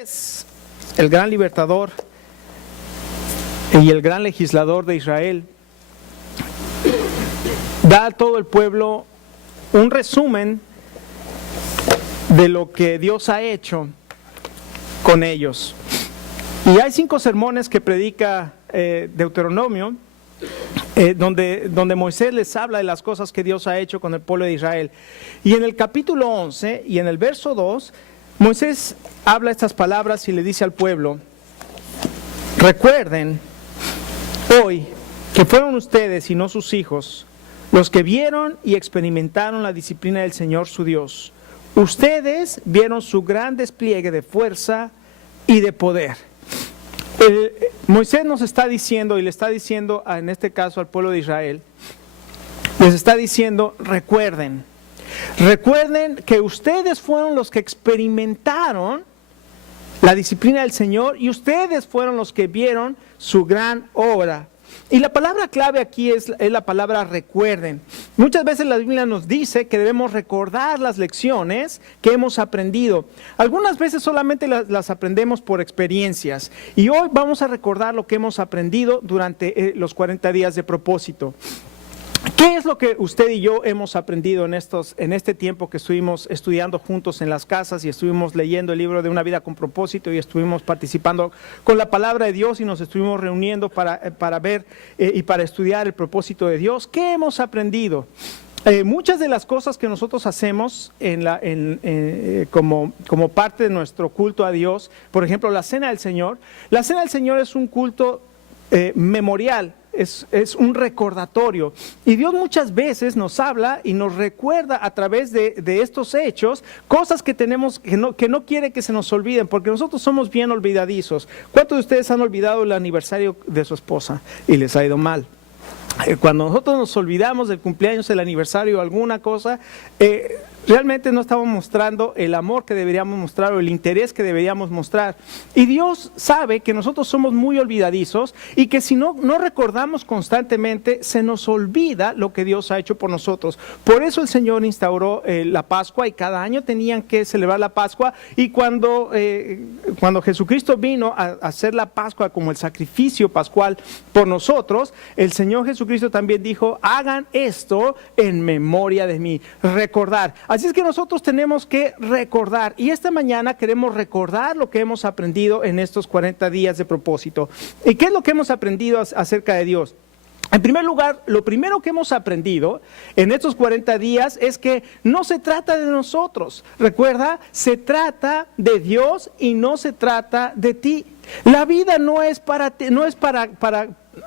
Es el gran libertador y el gran legislador de Israel. Da a todo el pueblo un resumen de lo que Dios ha hecho con ellos. Y hay 5 sermones que predica Deuteronomio, donde Moisés les habla de las cosas que Dios ha hecho con el pueblo de Israel. Y en el capítulo 11 y en el verso 2, Moisés habla estas palabras y le dice al pueblo: recuerden hoy que fueron ustedes y no sus hijos los que vieron y experimentaron la disciplina del Señor su Dios. Ustedes vieron su gran despliegue de fuerza y de poder. Moisés nos está diciendo, y le está diciendo en este caso al pueblo de Israel, les está diciendo: recuerden que ustedes fueron los que experimentaron la disciplina del Señor y ustedes fueron los que vieron su gran obra. Y la palabra clave aquí es la palabra recuerden. Muchas veces la Biblia nos dice que debemos recordar las lecciones que hemos aprendido. Algunas veces solamente las aprendemos por experiencias. Y hoy vamos a recordar lo que hemos aprendido durante los 40 días de propósito. ¿Qué es lo que usted y yo hemos aprendido en este tiempo que estuvimos estudiando juntos en las casas y estuvimos leyendo el libro de Una vida con propósito y estuvimos participando con la palabra de Dios y nos estuvimos reuniendo para ver y para estudiar el propósito de Dios? ¿Qué hemos aprendido? Muchas de las cosas que nosotros hacemos como parte de nuestro culto a Dios, por ejemplo la Cena del Señor es un culto memorial. Es un recordatorio, y Dios muchas veces nos habla y nos recuerda a través de estos hechos cosas que tenemos que no quiere que se nos olviden, porque nosotros somos bien olvidadizos. ¿Cuántos de ustedes han olvidado el aniversario de su esposa y les ha ido mal? Cuando nosotros nos olvidamos del cumpleaños, el aniversario o alguna cosa, realmente no estamos mostrando el amor que deberíamos mostrar o el interés que deberíamos mostrar. Y Dios sabe que nosotros somos muy olvidadizos y que si no recordamos constantemente, se nos olvida lo que Dios ha hecho por nosotros. Por eso el Señor instauró la Pascua, y cada año tenían que celebrar la Pascua. Y cuando Jesucristo vino a hacer la Pascua como el sacrificio pascual por nosotros, el Señor Jesucristo también dijo: hagan esto en memoria de mí. Recordar. Así es que nosotros tenemos que recordar, y esta mañana queremos recordar lo que hemos aprendido en estos 40 días de propósito. ¿Y qué es lo que hemos aprendido acerca de Dios? En primer lugar, lo primero que hemos aprendido en estos 40 días es que no se trata de nosotros. Recuerda, se trata de Dios y no se trata de ti. La vida no es para ti, no es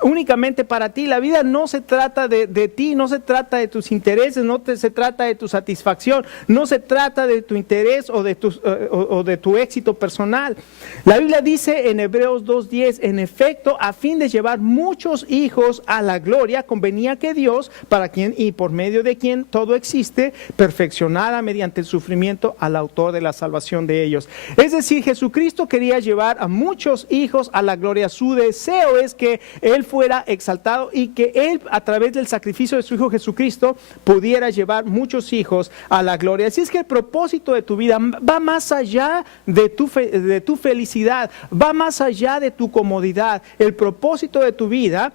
únicamente para ti. La vida no se trata de ti, no se trata de tus intereses, se trata de tu satisfacción, no se trata de tu interés o de tu éxito personal. La Biblia dice en Hebreos 2:10: en efecto, a fin de llevar muchos hijos a la gloria, convenía que Dios, para quien y por medio de quien todo existe, perfeccionara mediante el sufrimiento al autor de la salvación de ellos. Es decir, Jesucristo quería llevar a muchos hijos a la gloria. Su deseo es que Él fuera exaltado y que Él, a través del sacrificio de su Hijo Jesucristo, pudiera llevar muchos hijos a la gloria. Así es que el propósito de tu vida va más allá de tu felicidad, va más allá de tu comodidad. El propósito de tu vida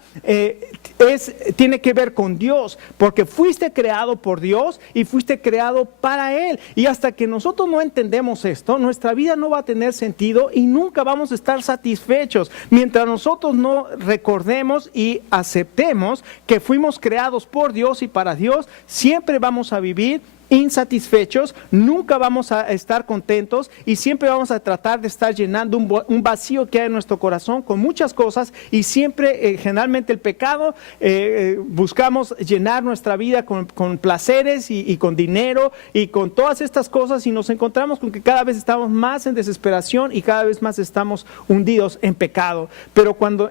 tiene que ver con Dios, porque fuiste creado por Dios y fuiste creado para Él. Y hasta que nosotros no entendemos esto, nuestra vida no va a tener sentido y nunca vamos a estar satisfechos. Mientras nosotros no recordemos y aceptemos que fuimos creados por Dios y para Dios, siempre vamos a vivir insatisfechos, nunca vamos a estar contentos y siempre vamos a tratar de estar llenando un vacío que hay en nuestro corazón con muchas cosas, y siempre generalmente el pecado, buscamos llenar nuestra vida con placeres y con dinero y con todas estas cosas, y nos encontramos con que cada vez estamos más en desesperación y cada vez más estamos hundidos en pecado. Pero cuando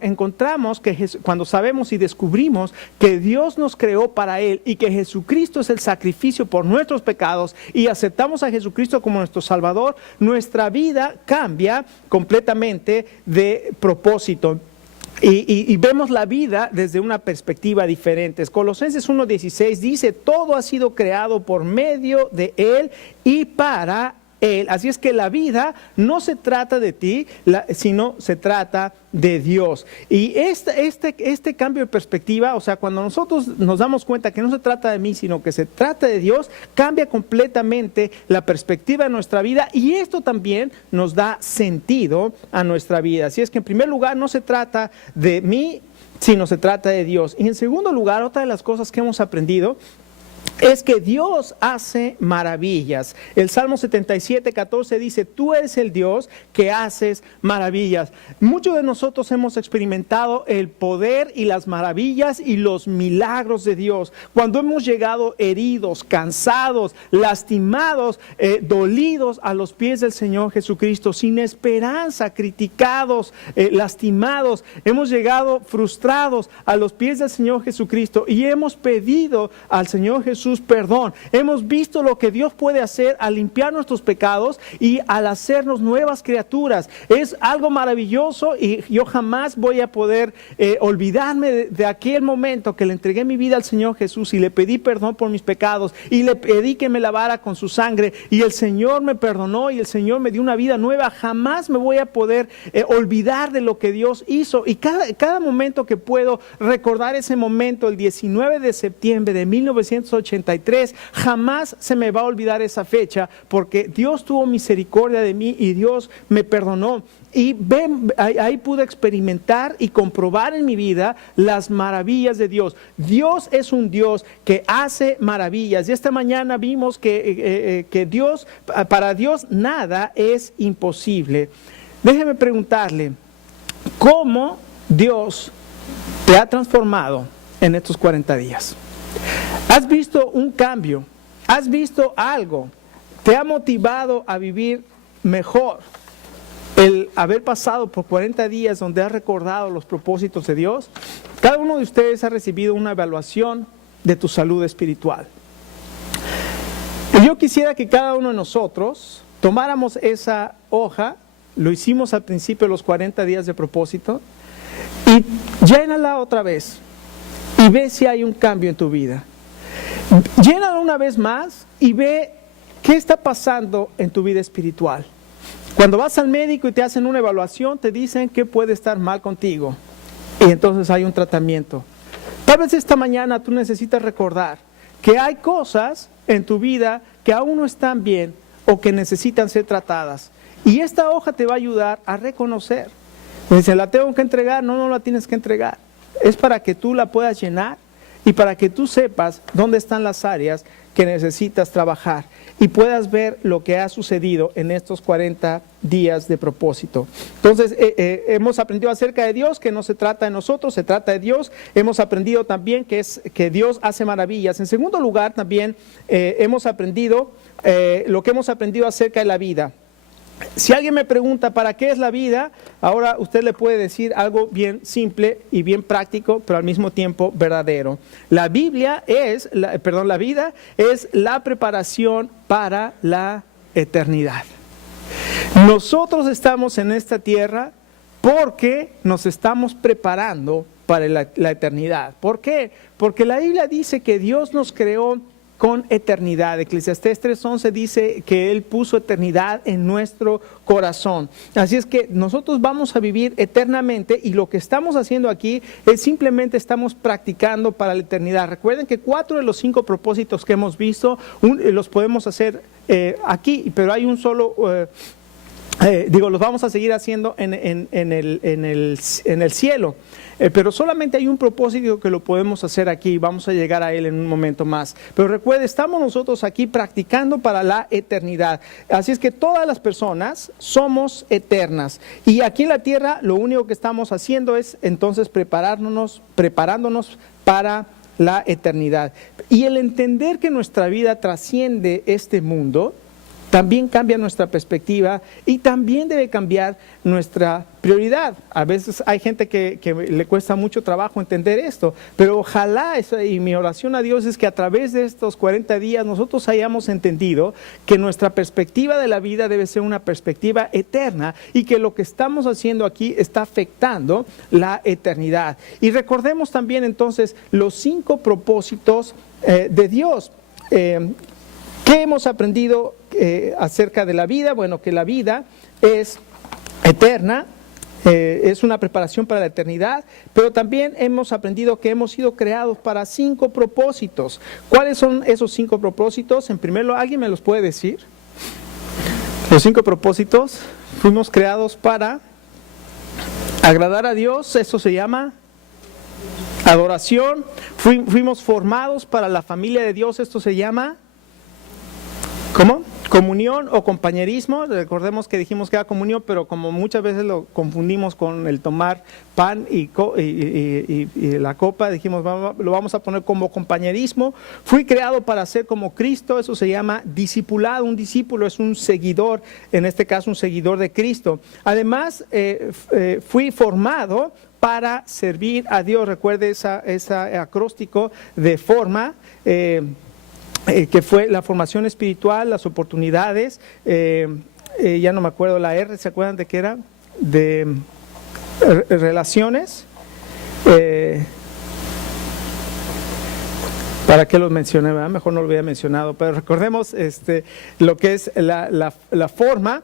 cuando sabemos y descubrimos que Dios nos creó para Él y que Jesucristo es el sacrificio por nuestros pecados y aceptamos a Jesucristo como nuestro Salvador, nuestra vida cambia completamente de propósito. Y vemos la vida desde una perspectiva diferente. Colosenses 1:16 dice: todo ha sido creado por medio de Él y para Él. Así es que la vida no se trata de ti, sino se trata de Dios. Y este cambio de perspectiva, o sea, cuando nosotros nos damos cuenta que no se trata de mí, sino que se trata de Dios, cambia completamente la perspectiva de nuestra vida, y esto también nos da sentido a nuestra vida. Así es que en primer lugar no se trata de mí, sino se trata de Dios. Y en segundo lugar, otra de las cosas que hemos aprendido es que Dios hace maravillas. El Salmo 77:14 dice: tú eres el Dios que haces maravillas. Muchos de nosotros hemos experimentado el poder y las maravillas y los milagros de Dios. Cuando hemos llegado heridos, cansados, lastimados, dolidos a los pies del Señor Jesucristo, sin esperanza, criticados, lastimados, hemos llegado frustrados a los pies del Señor Jesucristo y hemos pedido al Señor Jesús perdón. Hemos visto lo que Dios puede hacer al limpiar nuestros pecados y al hacernos nuevas criaturas. Es algo maravilloso, y yo jamás voy a poder olvidarme de aquel momento que le entregué mi vida al Señor Jesús y le pedí perdón por mis pecados y le pedí que me lavara con su sangre, y el Señor me perdonó y el Señor me dio una vida nueva. Jamás me voy a poder olvidar de lo que Dios hizo, y cada momento que puedo recordar ese momento, el 19 de septiembre de 1983, jamás se me va a olvidar esa fecha, porque Dios tuvo misericordia de mí y Dios me perdonó. Y ahí pude experimentar y comprobar en mi vida las maravillas de Dios. Dios es un Dios que hace maravillas. Y esta mañana vimos que para Dios nada es imposible. Déjeme preguntarle, ¿cómo Dios te ha transformado en estos 40 días? ¿Has visto un cambio? ¿Has visto algo? ¿Te ha motivado a vivir mejor el haber pasado por 40 días donde has recordado los propósitos de Dios? Cada uno de ustedes ha recibido una evaluación de tu salud espiritual. Y yo quisiera que cada uno de nosotros tomáramos esa hoja, lo hicimos al principio de los 40 días de propósito, y llénala otra vez y ve si hay un cambio en tu vida. Llénala una vez más y ve qué está pasando en tu vida espiritual. Cuando vas al médico y te hacen una evaluación, te dicen que puede estar mal contigo, y entonces hay un tratamiento. Tal vez esta mañana tú necesitas recordar que hay cosas en tu vida que aún no están bien o que necesitan ser tratadas, y esta hoja te va a ayudar a reconocer. Dice: ¿la tengo que entregar? No la tienes que entregar. Es para que tú la puedas llenar y para que tú sepas dónde están las áreas que necesitas trabajar y puedas ver lo que ha sucedido en estos 40 días de propósito. Entonces, hemos aprendido acerca de Dios, que no se trata de nosotros, se trata de Dios. Hemos aprendido también que Dios hace maravillas. En segundo lugar, también hemos aprendido lo que hemos aprendido acerca de la vida. Si alguien me pregunta ¿para qué es la vida?, ahora usted le puede decir algo bien simple y bien práctico, pero al mismo tiempo verdadero. La vida es la preparación para la eternidad. Nosotros estamos en esta tierra porque nos estamos preparando para la eternidad. ¿Por qué? Porque la Biblia dice que Dios nos creó con eternidad. Eclesiastés 3:11 dice que Él puso eternidad en nuestro corazón. Así es que nosotros vamos a vivir eternamente, y lo que estamos haciendo aquí es simplemente estamos practicando para la eternidad. Recuerden que 4 de los 5 propósitos que hemos visto los podemos hacer aquí, pero hay un solo... los vamos a seguir haciendo en el cielo, pero solamente hay un propósito que lo podemos hacer aquí. Vamos a llegar a él en un momento más, pero recuerde, estamos nosotros aquí practicando para la eternidad. Así es que todas las personas somos eternas, y aquí en la tierra lo único que estamos haciendo es entonces preparándonos para la eternidad. Y el entender que nuestra vida trasciende este mundo también cambia nuestra perspectiva, y también debe cambiar nuestra prioridad. A veces hay gente que le cuesta mucho trabajo entender esto, pero ojalá, y mi oración a Dios es que a través de estos 40 días nosotros hayamos entendido que nuestra perspectiva de la vida debe ser una perspectiva eterna, y que lo que estamos haciendo aquí está afectando la eternidad. Y recordemos también entonces los 5 propósitos de Dios. ¿Qué hemos aprendido acerca de la vida? Bueno, que la vida es eterna, es una preparación para la eternidad, pero también hemos aprendido que hemos sido creados para 5 propósitos. ¿Cuáles son esos 5 propósitos? En primer lugar, ¿alguien me los puede decir? Los 5 propósitos: fuimos creados para agradar a Dios, eso se llama adoración. Fuimos formados para la familia de Dios, esto se llama, ¿cómo? Comunión o compañerismo. Recordemos que dijimos que era comunión, pero como muchas veces lo confundimos con el tomar pan y la copa, dijimos lo vamos a poner como compañerismo. Fui creado para ser como Cristo, eso se llama discipulado. Un discípulo es un seguidor, en este caso un seguidor de Cristo. Además, fui formado para servir a Dios. Recuerde ese acróstico de forma, que fue la formación espiritual, las oportunidades, ya no me acuerdo la R, ¿se acuerdan de qué era? De relaciones. ¿Para qué los mencioné? ¿Verdad? Mejor no lo hubiera mencionado, pero recordemos lo que es la forma.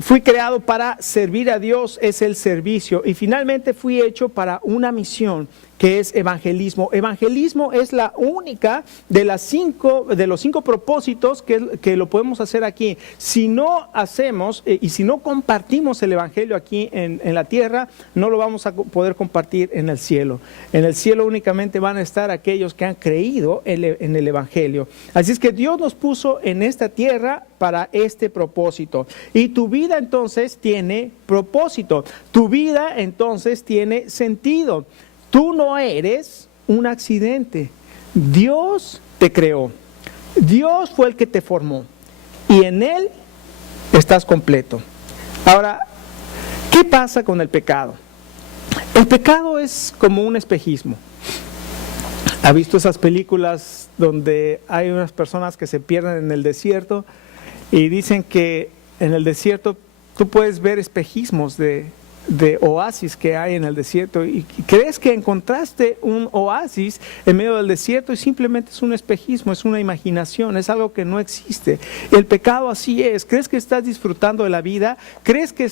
Fui creado para servir a Dios, es el servicio, y finalmente fui hecho para una misión, que es evangelismo. Evangelismo es la única de los 5 propósitos que lo podemos hacer aquí. Si no hacemos y si no compartimos el evangelio aquí en la tierra, no lo vamos a poder compartir en el cielo. En el cielo únicamente van a estar aquellos que han creído en el evangelio. Así es que Dios nos puso en esta tierra para este propósito. Y tu vida entonces tiene propósito. Tu vida entonces tiene sentido. Tú no eres un accidente. Dios te creó. Dios fue el que te formó. Y en Él estás completo. Ahora, ¿qué pasa con el pecado? El pecado es como un espejismo. ¿Ha visto esas películas donde hay unas personas que se pierden en el desierto y dicen que en el desierto tú puedes ver espejismos de oasis que hay en el desierto, y crees que encontraste un oasis en medio del desierto y simplemente es un espejismo, es una imaginación, es algo que no existe? El pecado así es. Crees que estás disfrutando de la vida, crees que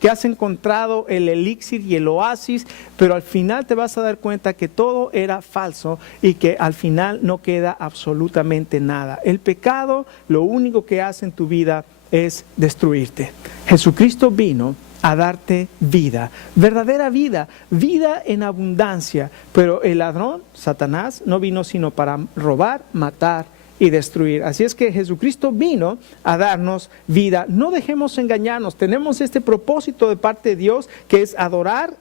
que has encontrado el elixir y el oasis, pero al final te vas a dar cuenta que todo era falso y que al final no queda absolutamente nada. El pecado lo único que hace en tu vida es destruirte. Jesucristo vino a darte vida, verdadera vida, vida en abundancia. Pero el ladrón, Satanás, no vino sino para robar, matar y destruir. Así es que Jesucristo vino a darnos vida. No dejemos engañarnos. Tenemos este propósito de parte de Dios, que es adorar,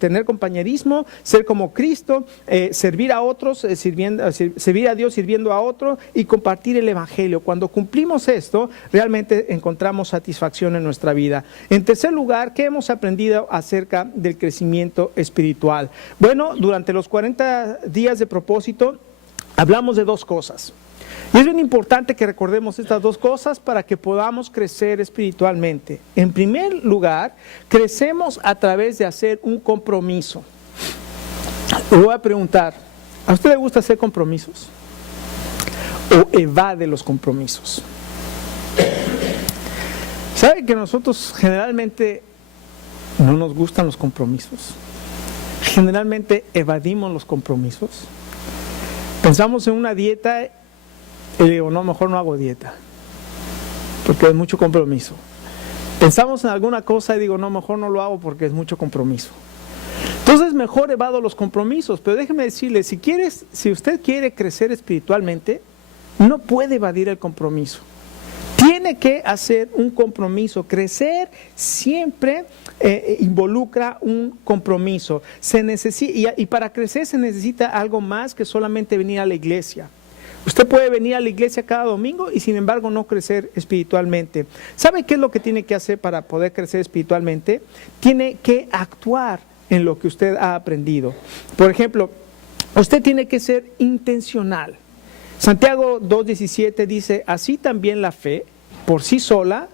tener compañerismo, ser como Cristo, servir a otros, servir a Dios sirviendo a otro y compartir el evangelio. Cuando cumplimos esto, realmente encontramos satisfacción en nuestra vida. En tercer lugar, ¿qué hemos aprendido acerca del crecimiento espiritual? Bueno, durante los 40 días de propósito hablamos de 2 cosas. Y es bien importante que recordemos estas 2 cosas para que podamos crecer espiritualmente. En primer lugar, crecemos a través de hacer un compromiso. Le voy a preguntar, ¿a usted le gusta hacer compromisos? ¿O evade los compromisos? ¿Sabe que nosotros generalmente no nos gustan los compromisos? Generalmente evadimos los compromisos. Pensamos en una dieta y digo, no, mejor no hago dieta, porque es mucho compromiso. Pensamos en alguna cosa y digo, no, mejor no lo hago porque es mucho compromiso. Entonces mejor evado los compromisos. Pero déjeme decirle, si usted quiere crecer espiritualmente, no puede evadir el compromiso. Tiene que hacer un compromiso. Crecer siempre involucra un compromiso. Y para crecer se necesita algo más que solamente venir a la iglesia. Usted puede venir a la iglesia cada domingo y sin embargo no crecer espiritualmente. ¿Sabe qué es lo que tiene que hacer para poder crecer espiritualmente? Tiene que actuar en lo que usted ha aprendido. Por ejemplo, usted tiene que ser intencional. Santiago 2:17 dice, así también la fe, por sí sola,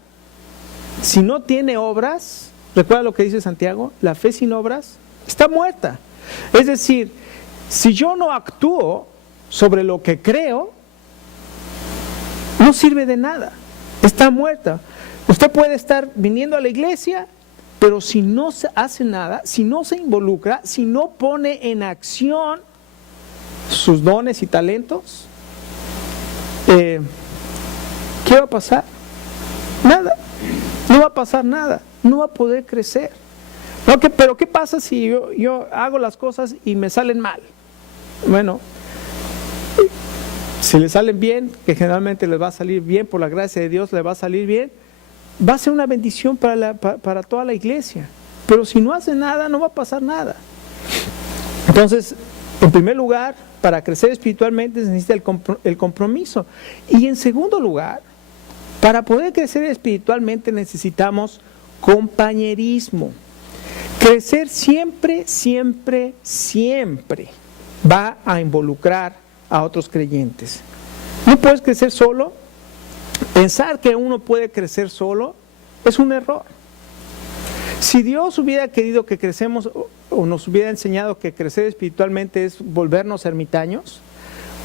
si no tiene obras, ¿recuerda lo que dice Santiago? La fe sin obras está muerta. Es decir, si yo no actúo sobre lo que creo, no sirve de nada, está muerta. Usted puede estar viniendo a la iglesia, pero si no se hace nada, si no se involucra, si no pone en acción sus dones y talentos, ¿qué va a pasar? Nada, no va a pasar nada, no va a poder crecer. Pero ¿qué pasa si yo hago las cosas y me salen mal? Bueno, si le salen bien, que generalmente les va a salir bien, por la gracia de Dios le va a salir bien, va a ser una bendición para toda la iglesia. Pero si no hace nada, no va a pasar nada. Entonces, en primer lugar, para crecer espiritualmente se necesita el compromiso. Y en segundo lugar, para poder crecer espiritualmente necesitamos compañerismo. Crecer siempre, siempre, siempre va a involucrar a otros creyentes. No puedes crecer solo. Pensar que uno puede crecer solo es un error. Si Dios hubiera querido que crecemos o nos hubiera enseñado que crecer espiritualmente es volvernos ermitaños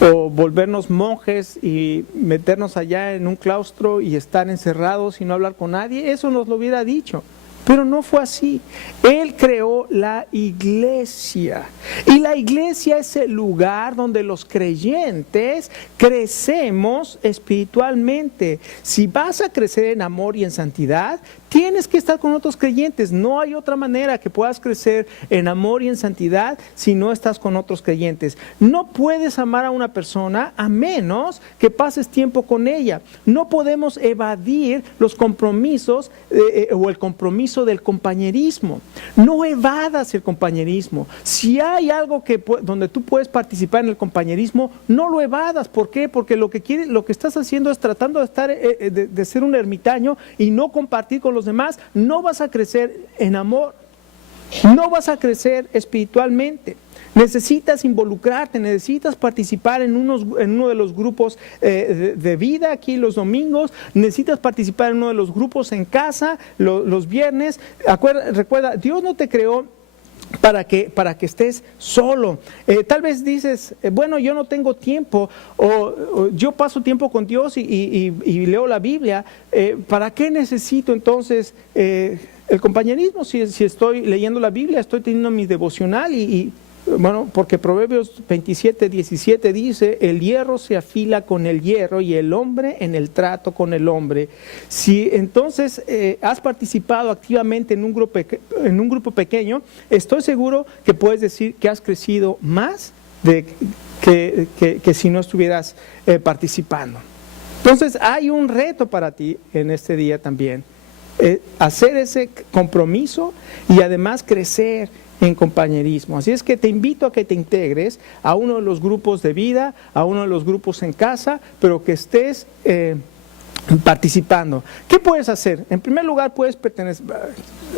o volvernos monjes y meternos allá en un claustro y estar encerrados y no hablar con nadie, eso nos lo hubiera dicho. Pero no fue así. Él creó la iglesia. Y la iglesia es el lugar donde los creyentes crecemos espiritualmente. Si vas a crecer en amor y en santidad, tienes que estar con otros creyentes. No hay otra manera que puedas crecer en amor y en santidad si no estás con otros creyentes. No puedes amar a una persona a menos que pases tiempo con ella. No podemos evadir los compromisos o el compromiso del compañerismo. No evadas el compañerismo. Si hay algo donde tú puedes participar en el compañerismo, no lo evadas. ¿Por qué? Porque lo que estás haciendo es tratando de estar de ser un ermitaño y no compartir con los demás. No vas a crecer en amor. No vas a crecer espiritualmente. Necesitas involucrarte, necesitas participar en uno de los grupos de vida aquí los domingos, necesitas participar en uno de los grupos en casa los viernes. Recuerda, Dios no te creó para que estés solo. Tal vez dices, bueno, yo no tengo tiempo, o yo paso tiempo con Dios y leo la Biblia. ¿Para qué necesito entonces el compañerismo? Si estoy leyendo la Biblia, estoy teniendo mi devocional bueno, porque Proverbios 27:17 dice, el hierro se afila con el hierro y el hombre en el trato con el hombre. Si entonces has participado activamente en un grupo pequeño, estoy seguro que puedes decir que has crecido más que si no estuvieras participando. Entonces hay un reto para ti en este día también, hacer ese compromiso y además crecer en compañerismo. Así es que te invito a que te integres a uno de los grupos de vida, a uno de los grupos en casa, pero que estés participando. ¿Qué puedes hacer? En primer lugar, puedes pertenecer.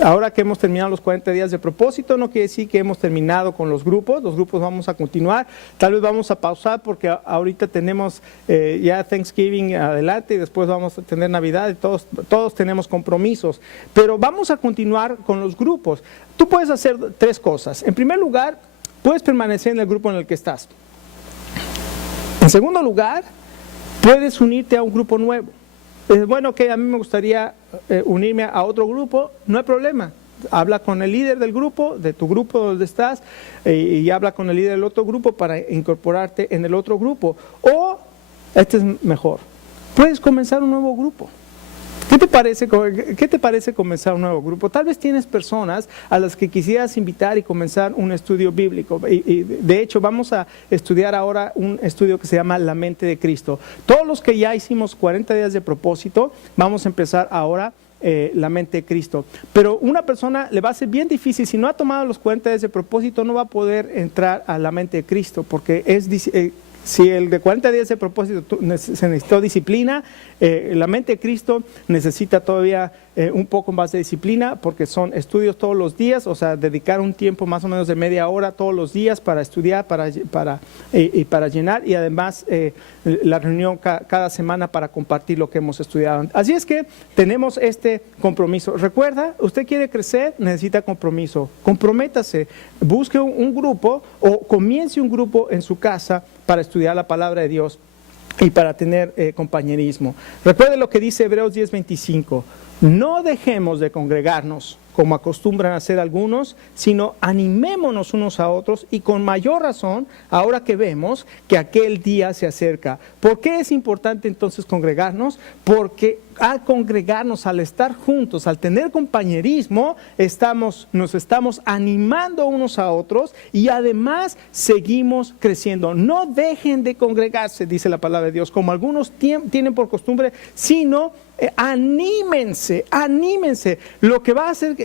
Ahora que hemos terminado los 40 días de propósito, no quiere decir que hemos terminado con los grupos vamos a continuar, tal vez vamos a pausar porque ahorita tenemos ya Thanksgiving adelante y después vamos a tener Navidad y todos tenemos compromisos, pero vamos a continuar con los grupos. Tú puedes hacer tres cosas. En primer lugar, puedes permanecer en el grupo en el que estás. En segundo lugar, puedes unirte a un grupo nuevo. Bueno, que a mí me gustaría unirme a otro grupo, no hay problema. Habla con el líder del grupo, de tu grupo donde estás, y habla con el líder del otro grupo para incorporarte en el otro grupo. O, este es mejor, puedes comenzar un nuevo grupo. ¿Qué te parece comenzar un nuevo grupo? Tal vez tienes personas a las que quisieras invitar y comenzar un estudio bíblico. Y de hecho vamos a estudiar ahora un estudio que se llama La Mente de Cristo. Todos los que ya hicimos 40 días de propósito, vamos a empezar ahora La Mente de Cristo. Pero una persona le va a ser bien difícil, si no ha tomado los 40 días de propósito, no va a poder entrar a La Mente de Cristo, porque si el de 40 días de propósito se necesitó disciplina, La Mente de Cristo necesita todavía un poco más de disciplina, porque son estudios todos los días, o sea, dedicar un tiempo más o menos de media hora todos los días para estudiar, para llenar, y además la reunión cada semana para compartir lo que hemos estudiado. Así es que tenemos este compromiso. Recuerda, usted quiere crecer, necesita compromiso. Comprométase, busque un grupo o comience un grupo en su casa para estudiar la palabra de Dios. y para tener compañerismo. Recuerde lo que dice Hebreos 10:25. No dejemos de congregarnos como acostumbran a hacer algunos, sino animémonos unos a otros y con mayor razón ahora que vemos que aquel día se acerca. ¿Por qué es importante entonces congregarnos? Porque al congregarnos, al estar juntos, al tener compañerismo, nos estamos animando unos a otros y además seguimos creciendo. No dejen de congregarse, dice la palabra de Dios, como algunos tienen por costumbre, sino anímense. Lo que va a hacer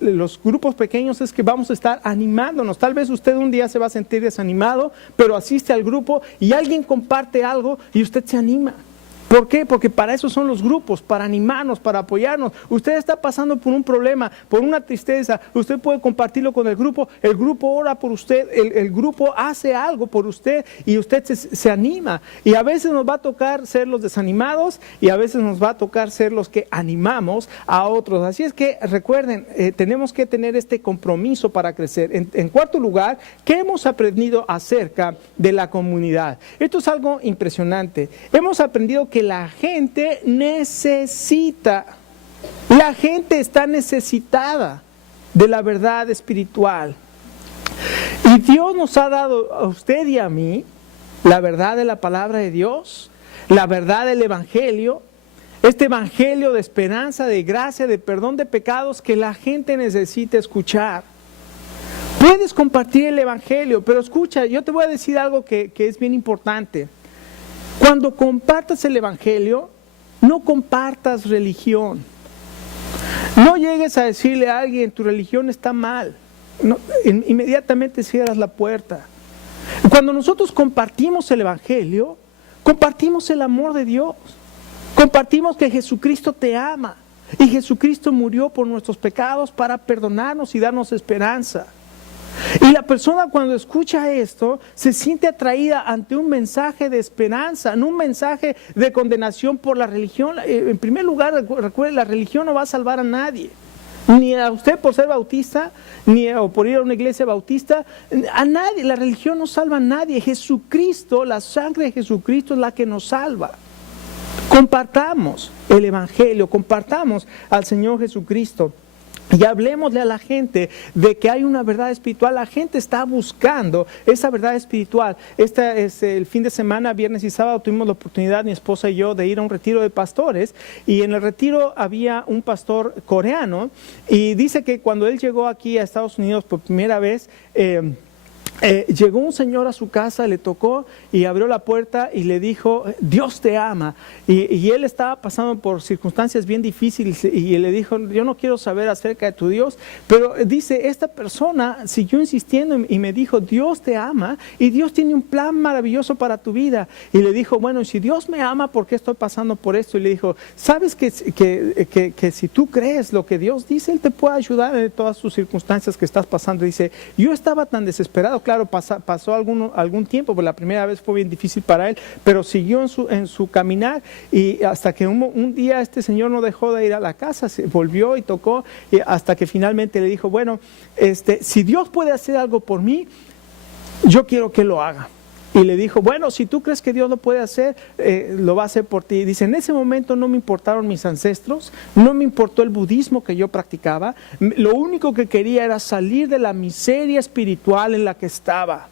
los grupos pequeños es que vamos a estar animándonos. Tal vez usted un día se va a sentir desanimado, pero asiste al grupo y alguien comparte algo y usted se anima. ¿Por qué? Porque para eso son los grupos, para animarnos, para apoyarnos. Usted está pasando por un problema, por una tristeza, usted puede compartirlo con el grupo ora por usted, el grupo hace algo por usted y usted se anima. Y a veces nos va a tocar ser los desanimados y a veces nos va a tocar ser los que animamos a otros. Así es que recuerden, tenemos que tener este compromiso para crecer. En cuarto lugar, ¿qué hemos aprendido acerca de la comunidad? Esto es algo impresionante. Hemos aprendido que la gente necesita, la gente está necesitada de la verdad espiritual. Y Dios nos ha dado a usted y a mí la verdad de la palabra de Dios, la verdad del Evangelio, este Evangelio de esperanza, de gracia, de perdón de pecados que la gente necesita escuchar. Puedes compartir el Evangelio, pero escucha, yo te voy a decir algo que es bien importante. Cuando compartas el Evangelio, no compartas religión. No llegues a decirle a alguien, tu religión está mal. No, inmediatamente cierras la puerta. Cuando nosotros compartimos el Evangelio, compartimos el amor de Dios. Compartimos que Jesucristo te ama. Y Jesucristo murió por nuestros pecados para perdonarnos y darnos esperanza. Y la persona cuando escucha esto se siente atraída ante un mensaje de esperanza, no un mensaje de condenación por la religión. En primer lugar, recuerde, la religión no va a salvar a nadie, ni a usted por ser bautista, ni por ir a una iglesia bautista, a nadie. La religión no salva a nadie. Jesucristo, la sangre de Jesucristo es la que nos salva. Compartamos el Evangelio, compartamos al Señor Jesucristo. Y hablemosle a la gente de que hay una verdad espiritual. La gente está buscando esa verdad espiritual. El fin de semana, viernes y sábado, tuvimos la oportunidad, mi esposa y yo, de ir a un retiro de pastores. Y en el retiro había un pastor coreano. Y dice que cuando él llegó aquí a Estados Unidos por primera vez, llegó un señor a su casa, le tocó y abrió la puerta y le dijo, Dios te ama. Y él estaba pasando por circunstancias bien difíciles y le dijo, yo no quiero saber acerca de tu Dios. Pero dice, esta persona siguió insistiendo y me dijo, Dios te ama y Dios tiene un plan maravilloso para tu vida. Y le dijo, bueno, si Dios me ama, ¿por qué estoy pasando por esto? Y le dijo, ¿sabes que si tú crees lo que Dios dice, Él te puede ayudar en todas tus circunstancias que estás pasando? Dice, yo estaba tan desesperado. Claro, pasó algún tiempo, porque la primera vez fue bien difícil para él, pero siguió en su caminar y hasta que un día este señor no dejó de ir a la casa, se volvió y tocó y hasta que finalmente le dijo, bueno, si Dios puede hacer algo por mí, yo quiero que lo haga. Y le dijo, bueno, si tú crees que Dios lo puede hacer, lo va a hacer por ti. Y dice, en ese momento no me importaron mis ancestros, no me importó el budismo que yo practicaba. Lo único que quería era salir de la miseria espiritual en la que estaba.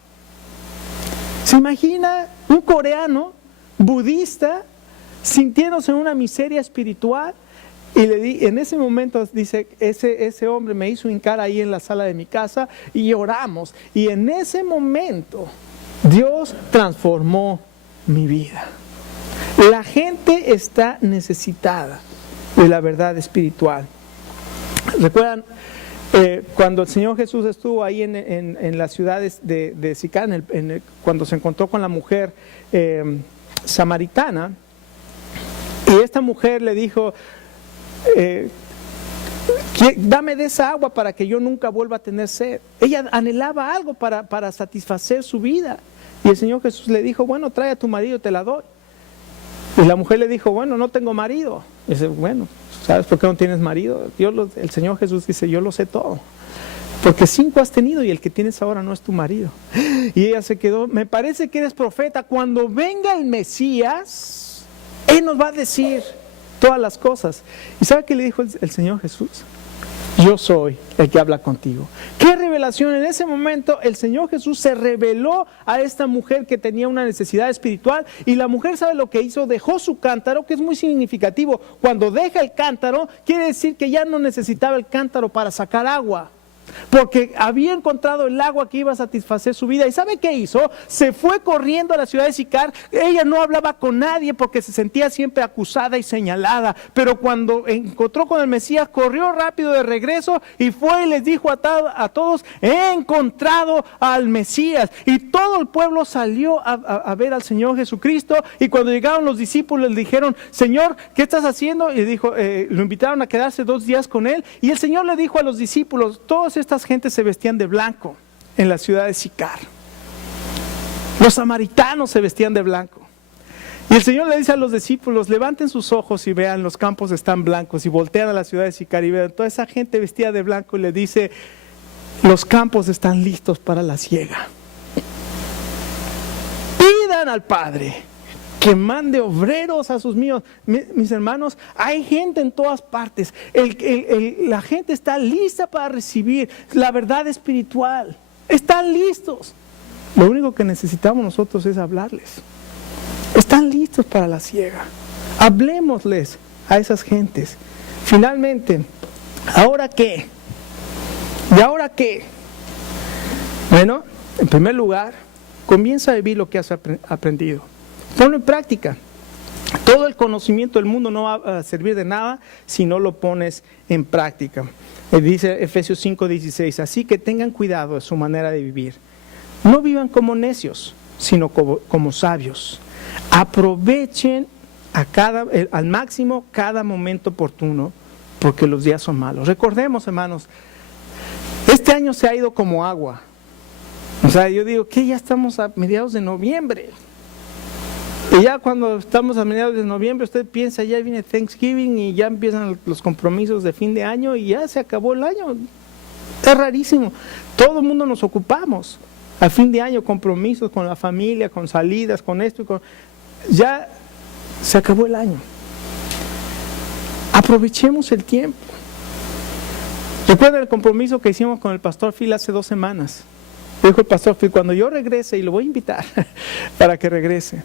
¿Se imagina un coreano budista sintiéndose en una miseria espiritual? Y en ese momento, dice, ese hombre me hizo hincar ahí en la sala de mi casa y oramos. Y en ese momento Dios transformó mi vida. La gente está necesitada de la verdad espiritual. ¿Recuerdan cuando el Señor Jesús estuvo ahí en las ciudades de Sicar, cuando se encontró con la mujer samaritana? Y esta mujer le dijo, dame de esa agua para que yo nunca vuelva a tener sed. Ella anhelaba algo para satisfacer su vida. Y el Señor Jesús le dijo, bueno, trae a tu marido, te la doy. Y la mujer le dijo, bueno, no tengo marido. Y dice, bueno, ¿sabes por qué no tienes marido? El Señor Jesús dice, yo lo sé todo. porque 5 has tenido y el que tienes ahora no es tu marido. Y ella se quedó, me parece que eres profeta. Cuando venga el Mesías, Él nos va a decir todas las cosas. ¿Y sabe qué le dijo el Señor Jesús? Yo soy el que habla contigo. ¿Qué revelación? En ese momento el Señor Jesús se reveló a esta mujer que tenía una necesidad espiritual, y la mujer, ¿sabe lo que hizo? Dejó su cántaro, que es muy significativo. Cuando deja el cántaro, quiere decir que ya no necesitaba el cántaro para sacar agua, porque había encontrado el agua que iba a satisfacer su vida. ¿Y sabe qué hizo? Se fue corriendo a la ciudad de Sicar. Ella no hablaba con nadie porque se sentía siempre acusada y señalada, pero cuando encontró con el Mesías, corrió rápido de regreso y fue y les dijo a todos: he encontrado al Mesías. Y todo el pueblo salió a ver al Señor Jesucristo, y cuando llegaron los discípulos le dijeron: Señor, ¿qué estás haciendo? Y dijo, lo invitaron a quedarse 2 días con él, y el Señor le dijo a los discípulos: todas estas gentes se vestían de blanco en la ciudad de Sicar. Los samaritanos se vestían de blanco. Y el Señor le dice a los discípulos: levanten sus ojos y vean, los campos están blancos. Y voltean a la ciudad de Sicar y vean toda esa gente vestida de blanco, y le dice: los campos están listos para la siega. Pidan al Padre que mande obreros a sus míos. Mis hermanos, hay gente en todas partes. La gente está lista para recibir la verdad espiritual. Están listos. Lo único que necesitamos nosotros es hablarles. Están listos para la siega. Hablemosles a esas gentes. Finalmente, ¿ahora qué? ¿Y ahora qué? Bueno, en primer lugar, comienza a vivir lo que has aprendido. Ponlo en práctica. Todo el conocimiento del mundo no va a servir de nada si no lo pones en práctica. Dice Efesios 5:16, así que tengan cuidado de su manera de vivir. No vivan como necios, sino como sabios. Aprovechen al máximo cada momento oportuno, porque los días son malos. Recordemos, hermanos, este año se ha ido como agua. O sea, yo digo que ya estamos a mediados de noviembre. Y ya cuando estamos a mediados de noviembre, usted piensa, ya viene Thanksgiving y ya empiezan los compromisos de fin de año y ya se acabó el año. Es rarísimo. Todo el mundo nos ocupamos. A fin de año, compromisos con la familia, con salidas, con esto y con... Ya se acabó el año. Aprovechemos el tiempo. Recuerden el compromiso que hicimos con el pastor Phil hace 2 semanas. Dijo el pastor Phil: cuando yo regrese, y lo voy a invitar para que regrese,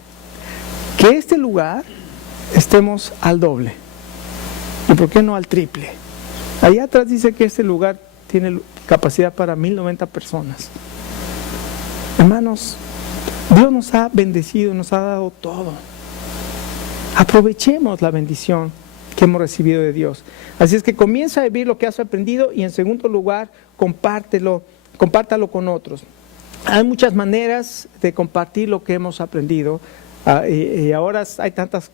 que este lugar estemos al doble. ¿Y por qué no al triple? Allá atrás dice que este lugar tiene capacidad para 1090 personas. Hermanos, Dios nos ha bendecido, nos ha dado todo. Aprovechemos la bendición que hemos recibido de Dios. Así es que comienza a vivir lo que has aprendido, y en segundo lugar, compártalo con otros. Hay muchas maneras de compartir lo que hemos aprendido. Y ahora hay tantas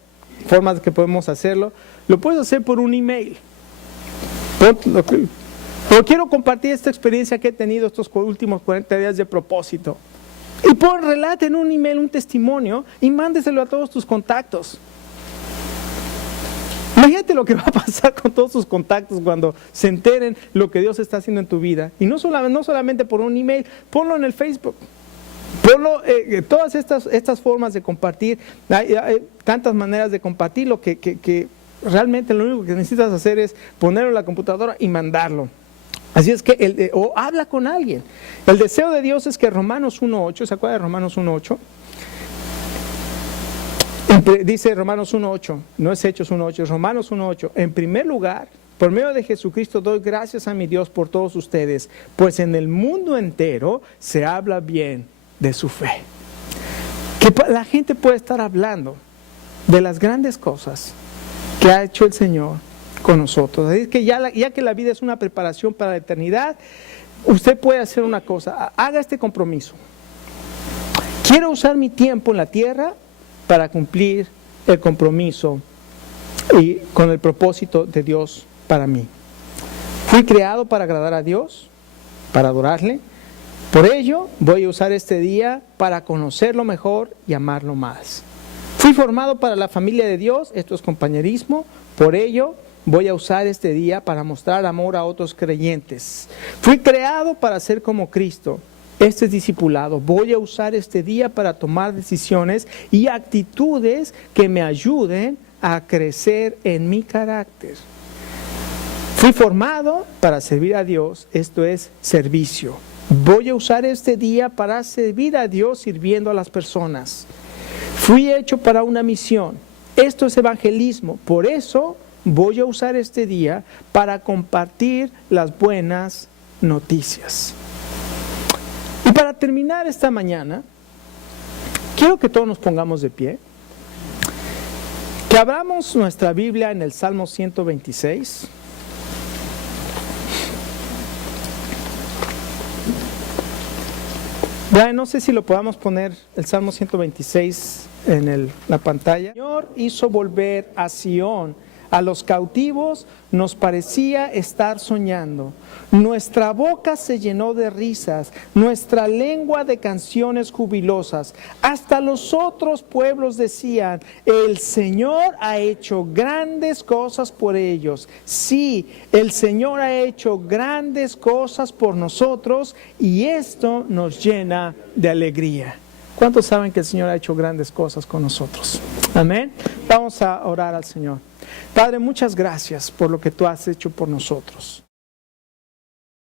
formas que podemos hacerlo. Lo puedes hacer por un email. Pero quiero compartir esta experiencia que he tenido estos últimos 40 días de propósito. Y relate en un email un testimonio y mándeselo a todos tus contactos. Imagínate lo que va a pasar con todos tus contactos cuando se enteren lo que Dios está haciendo en tu vida. Y no solamente por un email, ponlo en el Facebook. Ponlo, todas estas formas de compartir. Hay tantas maneras de compartirlo que realmente lo único que necesitas hacer es ponerlo en la computadora y mandarlo. Así es que, o habla con alguien. El deseo de Dios es que Romanos 1:8, ¿se acuerda de Romanos 1:8? Dice Romanos 1:8, no es Hechos 1:8, es Romanos 1:8. En primer lugar, por medio de Jesucristo doy gracias a mi Dios por todos ustedes, pues en el mundo entero se habla bien de su fe. Que la gente puede estar hablando de las grandes cosas que ha hecho el Señor con nosotros. Así que ya que la vida es una preparación para la eternidad, usted puede hacer una cosa: haga este compromiso. Quiero usar mi tiempo en la tierra para cumplir el compromiso y con el propósito de Dios para mí. Fui creado para agradar a Dios, para adorarle. Por ello, voy a usar este día para conocerlo mejor y amarlo más. Fui formado para la familia de Dios, esto es compañerismo. Por ello, voy a usar este día para mostrar amor a otros creyentes. Fui creado para ser como Cristo. Este es discipulado. Voy a usar este día para tomar decisiones y actitudes que me ayuden a crecer en mi carácter. Fui formado para servir a Dios, esto es servicio. Voy a usar este día para servir a Dios sirviendo a las personas. Fui hecho para una misión, esto es evangelismo. Por eso voy a usar este día para compartir las buenas noticias. Y para terminar esta mañana, quiero que todos nos pongamos de pie. Que abramos nuestra Biblia en el Salmo 126. Ya no sé si lo podamos poner, el Salmo 126 en la pantalla. El Señor hizo volver a Sión a los cautivos, nos parecía estar soñando. Nuestra boca se llenó de risas, nuestra lengua de canciones jubilosas. Hasta los otros pueblos decían, el Señor ha hecho grandes cosas por ellos. Sí, el Señor ha hecho grandes cosas por nosotros y esto nos llena de alegría. ¿Cuántos saben que el Señor ha hecho grandes cosas con nosotros? Amén. Vamos a orar al Señor. Padre, muchas gracias por lo que tú has hecho por nosotros.